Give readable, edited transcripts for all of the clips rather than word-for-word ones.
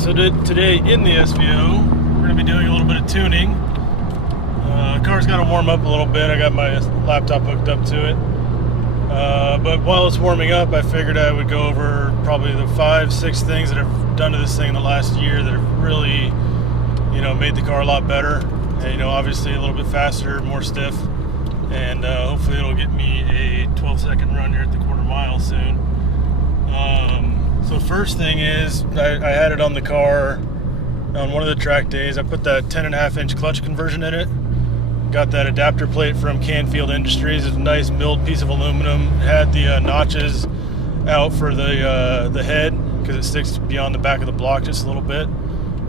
So today in the SVO, we're going to be doing a little bit of tuning. Car's got to warm up a little bit. I got my laptop hooked up to it. But while it's warming up, I figured I would go over probably the 5-6 things that I've done to this thing in the last year that have really, made the car a lot better. And, obviously a little bit faster, more stiff. And hopefully it'll get me a 12-second run here at the quarter mile soon. So first thing is, I had it on the car on one of the track days. I put that 10.5-inch clutch conversion in it. Got that adapter plate from Canfield Industries. It's a nice milled piece of aluminum. It had the notches out for the head because it sticks beyond the back of the block just a little bit.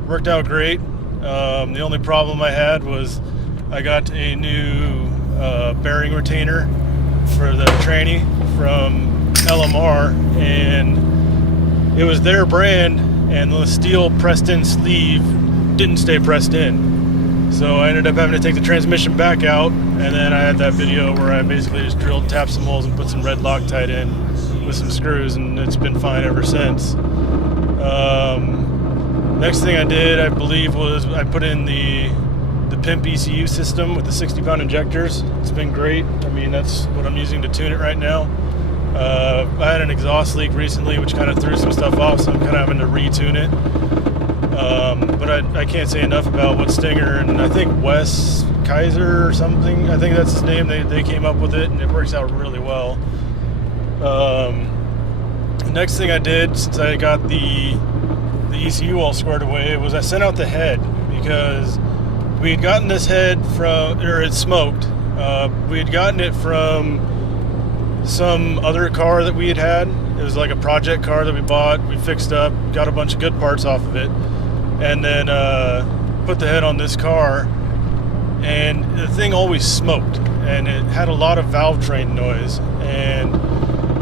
Worked out great. The only problem I had was I got a new bearing retainer for the tranny from LMR, and it was their brand, and the steel pressed in sleeve didn't stay pressed in. So I ended up having to take the transmission back out, and then I had that video where I basically just tapped some holes and put some red Loctite in with some screws, and it's been fine ever since. Next thing I did, I believe, was I put in the PIMP ECU system with the 60-pound injectors. It's been great. I mean, that's what I'm using to tune it right now. I had an exhaust leak recently, which kind of threw some stuff off, so I'm kind of having to retune it. But I can't say enough about what Stinger and I think Wes Kaiser or something, I think that's his name, they came up with it, and it works out really well. The next thing I did, since I got the ECU all squared away, was I sent out the head, because we had gotten this head from, or it smoked. We had gotten it from some other car that we had. It was like a project car that we bought, we fixed up, got a bunch of good parts off of it, and then put the head on this car, and the thing always smoked, and it had a lot of valve train noise. And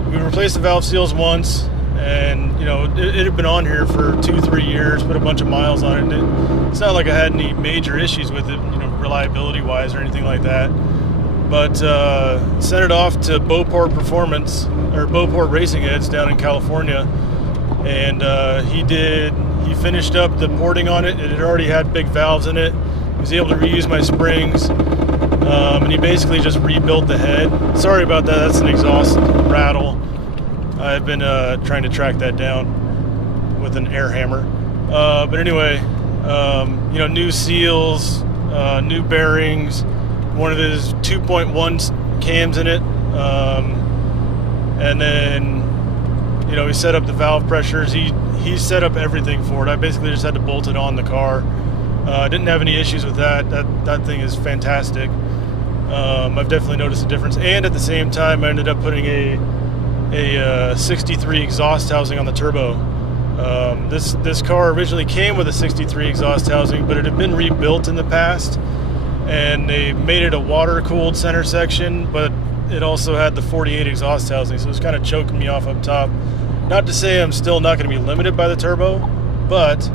we replaced the valve seals once, and it had been on here for 2-3 years, put a bunch of miles on it. It's not like I had any major issues with it, reliability wise or anything like that. But sent it off to Beauport Performance, or Beauport Racing Heads down in California, and he finished up the porting on it. It had already had big valves in it. He was able to reuse my springs, and he basically just rebuilt the head. Sorry about that, that's an exhaust rattle. I've been trying to track that down with an air hammer. But anyway, new seals, new bearings, one of his 2.1 cams in it, and then he set up the valve pressures. He set up everything for it. I basically just had to bolt it on the car. Didn't have any issues with that. That thing is fantastic. I've definitely noticed a difference, and at the same time I ended up putting a 63 exhaust housing on the turbo. This car originally came with a 63 exhaust housing, but it had been rebuilt in the past, and they made it a water-cooled center section, but it also had the 48 exhaust housing, so it was kind of choking me off up top. Not to say I'm still not going to be limited by the turbo, but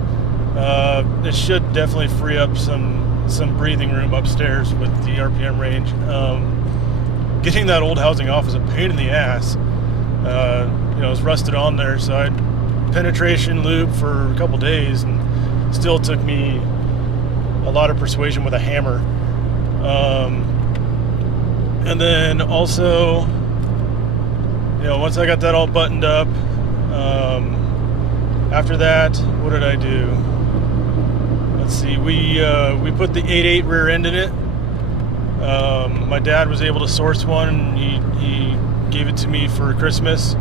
it should definitely free up some breathing room upstairs with the RPM range. Getting that old housing off is a pain in the ass. It was rusted on there, so I penetration lube for a couple days, and still took me a lot of persuasion with a hammer. And then also, once I got that all buttoned up, after that, what did I do? Let's see, we put the 8.8 rear end in it. My dad was able to source one, and he gave it to me for Christmas.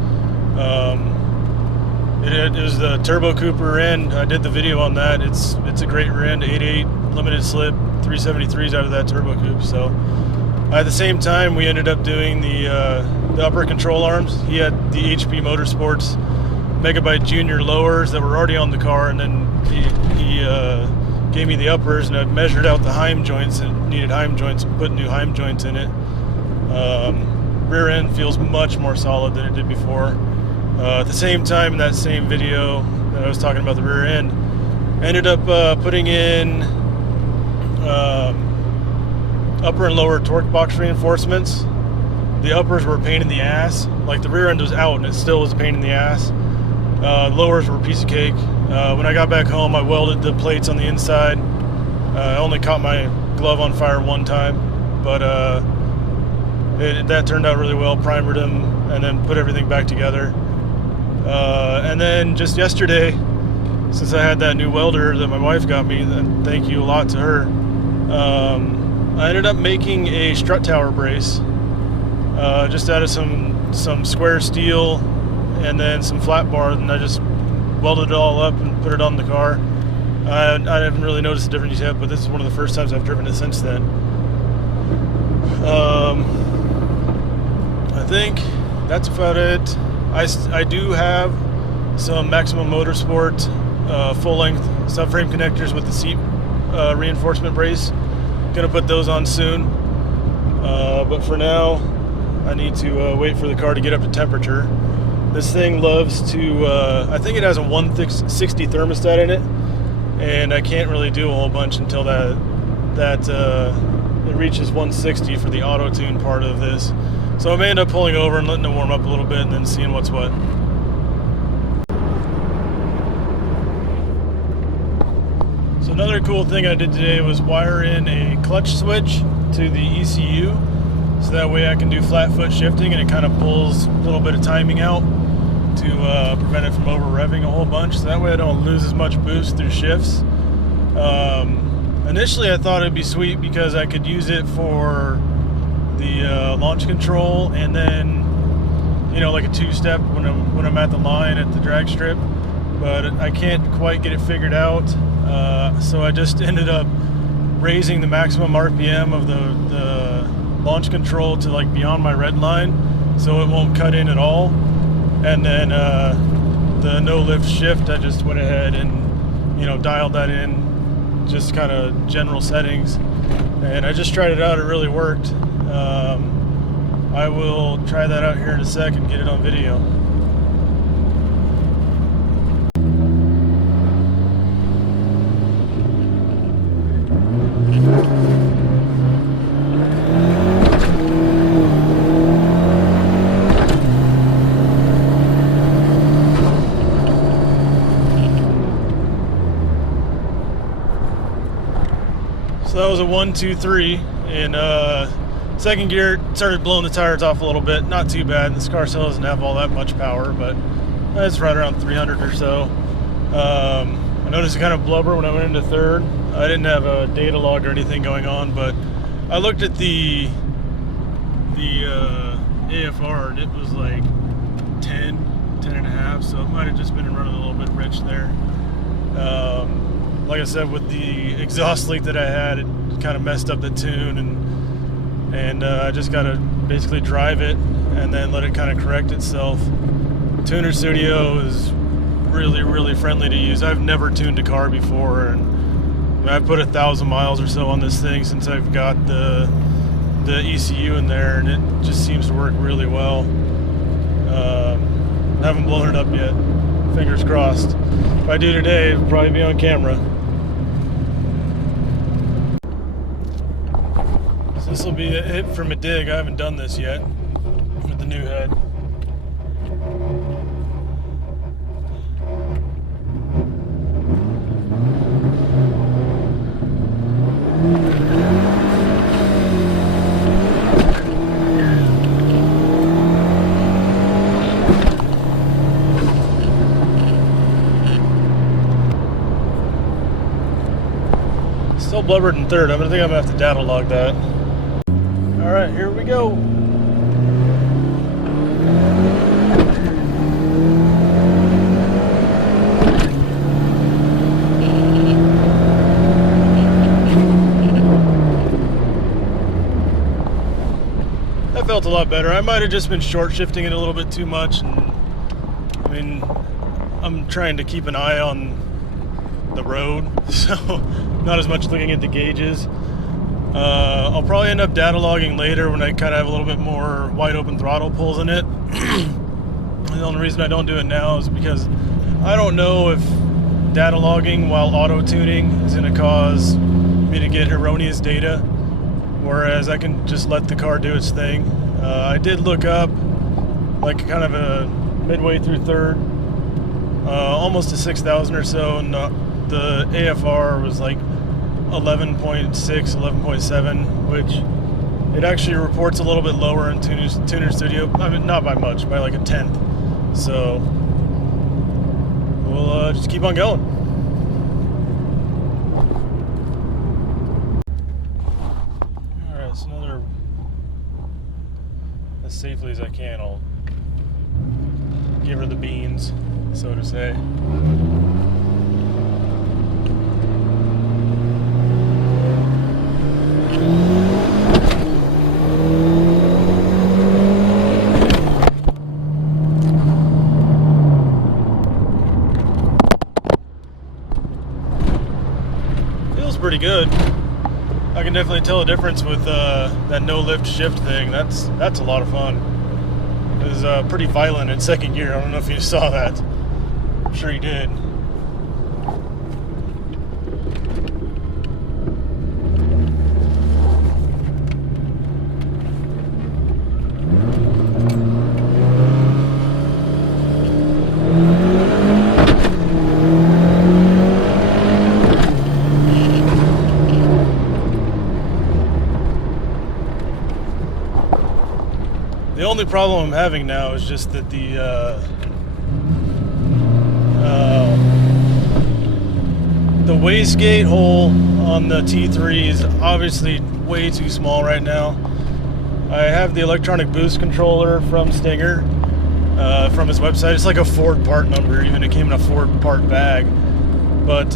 It was the Turbo Coupe rear end. I did the video on that. It's a great rear end, 8.8 limited slip, 373s out of that Turbo Coupe. So at the same time, we ended up doing the upper control arms. He had the HP Motorsports Megabyte Junior lowers that were already on the car, and then he gave me the uppers, and I measured out the Heim joints, and needed Heim joints, and put new Heim joints in it. Rear end feels much more solid than it did before. At the same time, in that same video that I was talking about the rear end, I ended up putting in upper and lower torque box reinforcements. The uppers were a pain in the ass. Like, the rear end was out and it still was a pain in the ass. Lowers were a piece of cake. When I got back home, I welded the plates on the inside. I only caught my glove on fire one time, but that turned out really well. Primered them and then put everything back together. And then just yesterday, since I had that new welder that my wife got me, and thank you a lot to her, I ended up making a strut tower brace just out of some square steel and then some flat bar, and I just welded it all up and put it on the car. I haven't really noticed the difference yet, but this is one of the first times I've driven it since then. I think that's about it. I do have some Maximum Motorsport full-length subframe connectors with the seat reinforcement brace. Gonna put those on soon, but for now I need to wait for the car to get up to temperature. This thing loves to, I think it has a 160 thermostat in it, and I can't really do a whole bunch until it reaches 160 for the auto tune part of this. So I may end up pulling over and letting it warm up a little bit and then seeing what's what. So another cool thing I did today was wire in a clutch switch to the ECU, so that way I can do flat foot shifting and it kind of pulls a little bit of timing out to prevent it from over revving a whole bunch, so that way I don't lose as much boost through shifts. Initially I thought it'd be sweet because I could use it for the launch control and then, you know, like a two-step when I'm at the line at the drag strip, but I can't quite get it figured out, so I just ended up raising the maximum RPM of the launch control to like beyond my red line so it won't cut in at all. And then the no lift shift, I just went ahead and, you know, dialed that in, just kind of general settings, and I just tried it out. It really worked. I will try that out here in a sec and get it on video. So that was a 1, 2, 3, and second gear started blowing the tires off a little bit. Not too bad. This car still doesn't have all that much power, but it's right around 300 or so. I noticed it kind of blubber when I went into third. I didn't have a data log or anything going on, but I looked at the AFR and it was like 10 and a half, so it might have just been running a little bit rich there. Like I said, with the exhaust leak that I had, it kind of messed up the tune, and I just got to basically drive it and then let it kind of correct itself. Tuner Studio is really, really friendly to use. I've never tuned a car before, and I've put 1,000 miles or so on this thing since I've got the ECU in there, and it just seems to work really well. I haven't blown it up yet. Fingers crossed. If I do today, it'll probably be on camera. So this will be it from a dig. I haven't done this yet with the new head. Still blubbered in third. I think I'm gonna have to data log that. All right, here we go. That felt a lot better. I might have just been short shifting it a little bit too much. And, I mean, I'm trying to keep an eye on the road, so not as much looking at the gauges. I'll probably end up data logging later when I kind of have a little bit more wide open throttle pulls in it. The only reason I don't do it now is because I don't know if data logging while auto tuning is going to cause me to get erroneous data, whereas I can just let the car do its thing. I did look up, like kind of a midway through third, almost to 6,000 or so, and the AFR was like 11.6, 11.7, which it actually reports a little bit lower in Tuner Studio. I mean, not by much, by like a tenth. So we'll just keep on going. All right, so another, as safely as I can, I'll give her the beans, so to say. Feels pretty good. I can definitely tell a difference with that no lift shift thing. That's a lot of fun. It was pretty violent in second gear. I don't know if you saw that. I'm sure you did. The only problem I'm having now is just that the wastegate hole on the T3 is obviously way too small right now. I have the electronic boost controller from Stinger, from his website. It's like a Ford part number, even it came in a Ford part bag. But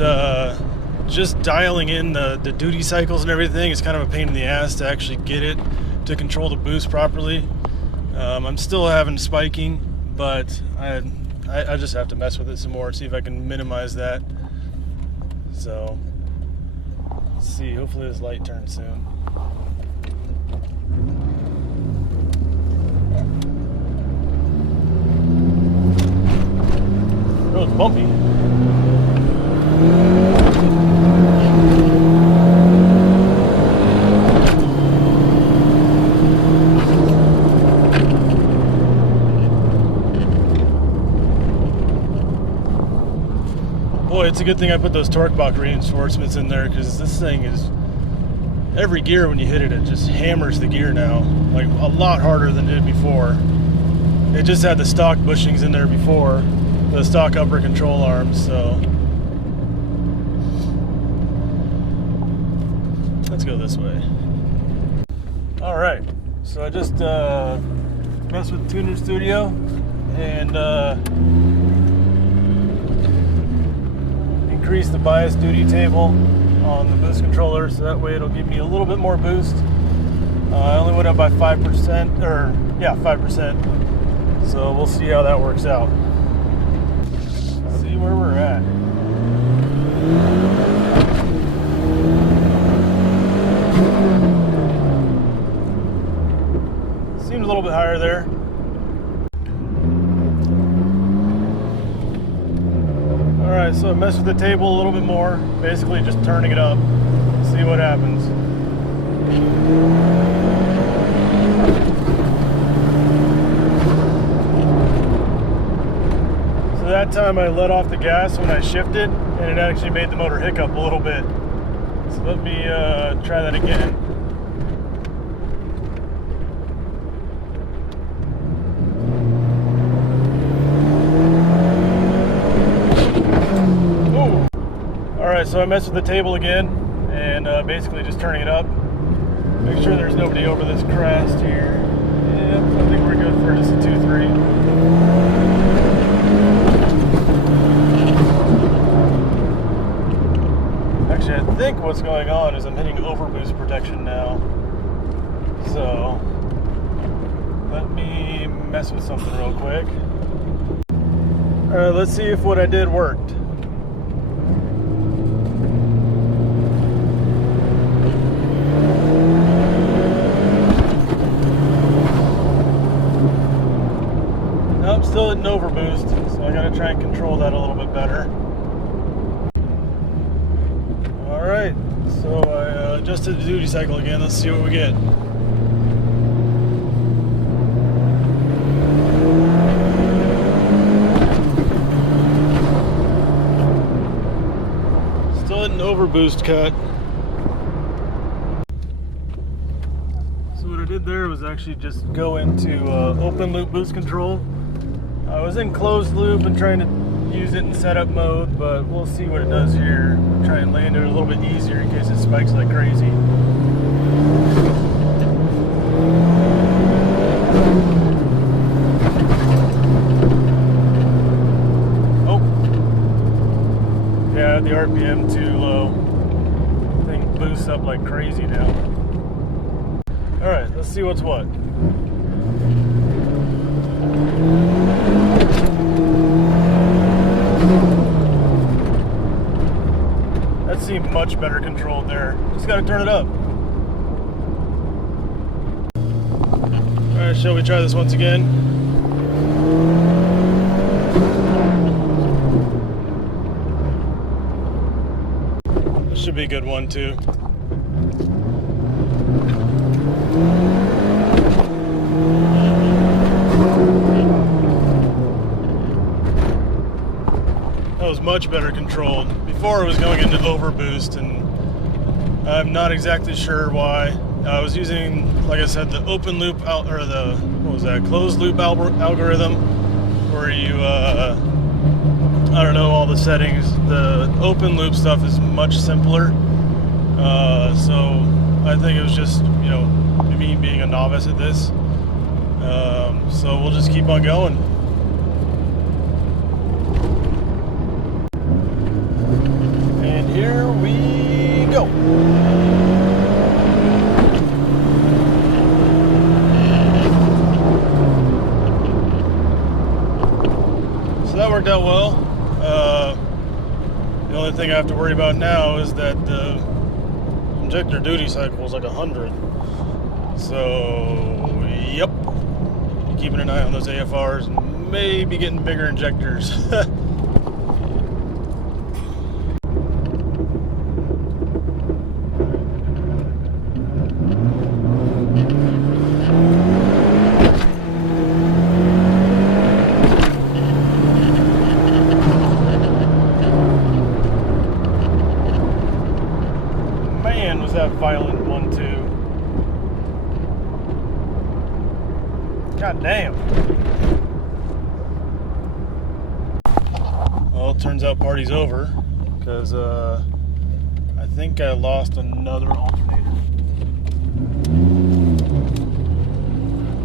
just dialing in the duty cycles and everything is kind of a pain in the ass to actually get it to control the boost properly. I'm still having spiking, but I just have to mess with it some more, see if I can minimize that. So, let's see, hopefully this light turns soon. Oh, it's bumpy. Boy, it's a good thing I put those torque box reinforcements in there, because this thing is, every gear when you hit it, it just hammers the gear now, like a lot harder than it did before. It just had the stock bushings in there before, the stock upper control arms, so let's go this way. All right, so I just messed with Tuner Studio and increase the bias duty table on the boost controller, so that way it'll give me a little bit more boost. I only went up by 5%, or yeah, 5%. So we'll see how that works out. See where we're at. Seems a little bit higher there. Alright, so I messed with the table a little bit more, basically just turning it up, see what happens. So that time I let off the gas when I shifted, and it actually made the motor hiccup a little bit. So let me try that again. Alright, so I messed with the table again, and basically just turning it up. Make sure there's nobody over this crest here. Yep, I think we're good for just a 2-3. Actually, I think what's going on is I'm hitting overboost protection now. So, let me mess with something real quick. Alright, let's see if what I did worked. I'm still at an overboost, so I gotta try and control that a little bit better. Alright, so I adjusted the duty cycle again. Let's see what we get. overboost cut. So what I did there was actually just go into open loop boost control. I was in closed loop and trying to use it in setup mode, but we'll see what it does here. Try and land it a little bit easier in case it spikes like crazy. Oh, yeah, the RPM too low. Thing boosts up like crazy now. All right, let's see what's what. That seemed much better controlled there. Just gotta turn it up. Alright, shall we try this once again? This should be a good one too. That was much better controlled. Before it was going into overboost, and I'm not exactly sure why. I was using, like I said, the open loop or the closed loop algorithm, where you I don't know all the settings. The open loop stuff is much simpler. So I think it was just, you know, me being a novice at this. So we'll just keep on going. Here we go. So that worked out well. The only thing I have to worry about now is that the injector duty cycle is like 100. So, yep. Keeping an eye on those AFRs, maybe getting bigger injectors. Was that violent 1-2? God damn. Well, it turns out party's over because I think I lost another alternator.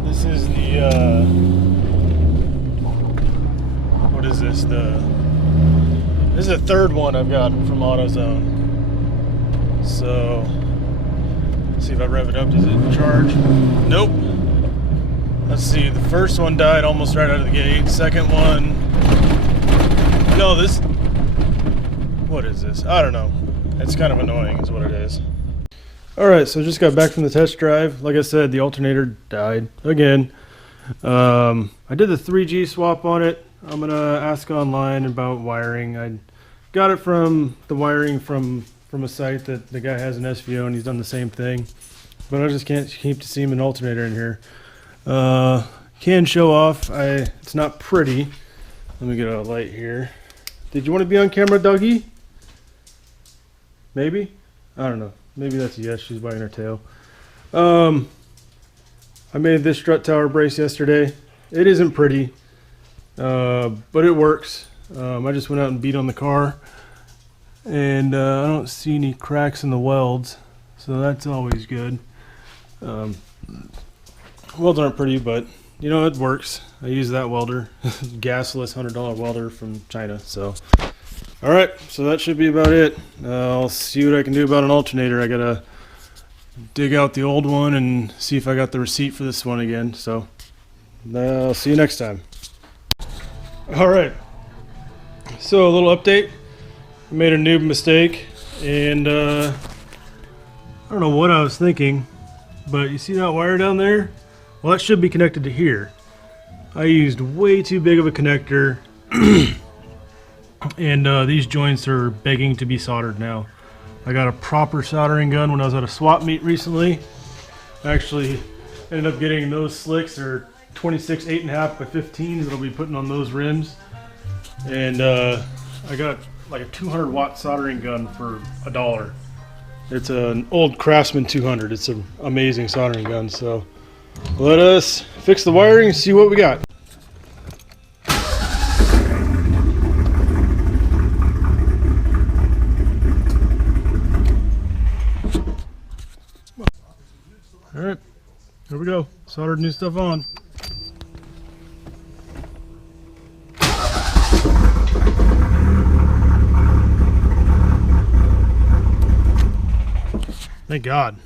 This is the what is this? This is the third one I've got from AutoZone. So, let's see if I rev it up. Does it charge? Nope. Let's see. The first one died almost right out of the gate. Second one. No, this. What is this? I don't know. It's kind of annoying, is what it is. Alright, so just got back from the test drive. Like I said, the alternator died again. I did the 3G swap on it. I'm going to ask online about wiring. I got it from the wiring from a site that the guy has an SVO, and he's done the same thing, but I just can't keep to seeing an alternator in here. Can show off. It's not pretty. Let me get a light here. Did you want to be on camera, Dougie? Maybe? I don't know. Maybe that's a yes. She's wagging her tail. I made this strut tower brace yesterday. It isn't pretty, but it works. I just went out and beat on the car, and I don't see any cracks in the welds, so that's always good. Welds aren't pretty, but you know, it works. I use that welder, gasless $100 welder from China. So alright, so that should be about it. I'll see what I can do about an alternator. I gotta dig out the old one and see if I got the receipt for this one again. So I'll see you next time. Alright, so a little update. I made a noob mistake, and I don't know what I was thinking, but you see that wire down there? Well, that should be connected to here. I used way too big of a connector, and these joints are begging to be soldered now. I got a proper soldering gun when I was at a swap meet recently. I actually ended up getting those slicks. They're 26 8.5 by 15s that I'll be putting on those rims. And I got like a 200 watt soldering gun for $1. It's an old Craftsman 200. It's an amazing soldering gun. So let us fix the wiring and see what we got. All right, here we go. Soldered new stuff on. Thank God.